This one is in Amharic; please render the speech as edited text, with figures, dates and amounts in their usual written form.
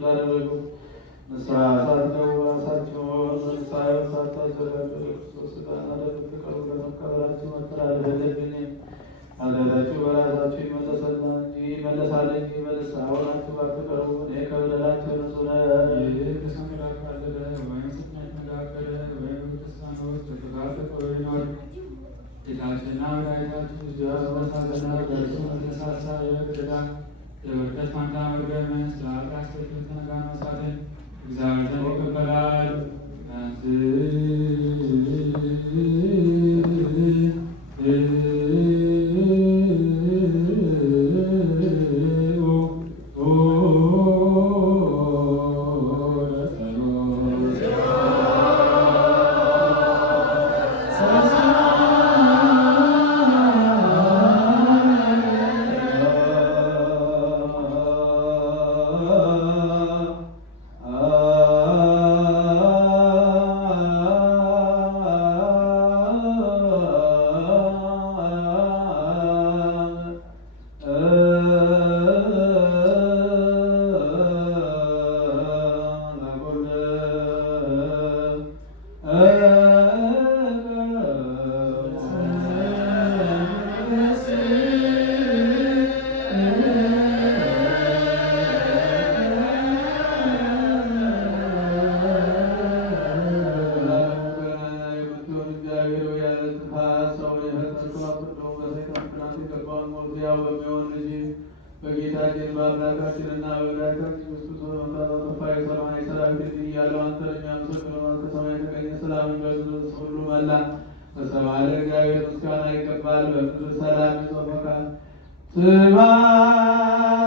እንዳደረጉ ንስሐ ሳትገቡ ራሳቸውን በንስሐ ሳታዘጋጁ ክርስቶስ ሥጋን ለምትቀሩ ለመቀበላችሁ መተላለፍ የለብኝም። ኃጢአታችሁ በራሳችሁ ይመለሳል እንጂ በንስሐ ሆናችሁ ባትቀሩ እኔ ከበደላችሁ ንጹሕ ነኝ። ይህ ከሰንበት ያቃለለ ወይም ስትነጋገረ ወይም በተሳኖት በተጋፈጠ ወይኖር ጌታችንና መድኃኒታችን ኢየሱስ ክርስቶስና በእርሱ መተሳሳ የመቅደዳ የበረከት ፋንታ መርገምን ስለ ኃጢአት ስትል ተነጋን መሳትን እግዚአብሔር ዘንድ ይቀበላል። በጌታችን በአምላካችንና በመድኃኒታችን ክርስቶስ በመንፈሳዊ ሰማይ ሰላም እያለው አንተ ለእኛ ምስክር ከሰማይ የተገኘ ሰላም በምድር ሁሉ መላ። በሰማይ እግዚአብሔር ምስጋና ይገባል፣ በምድር ሰላም ይጸፈቃል። ስብሐት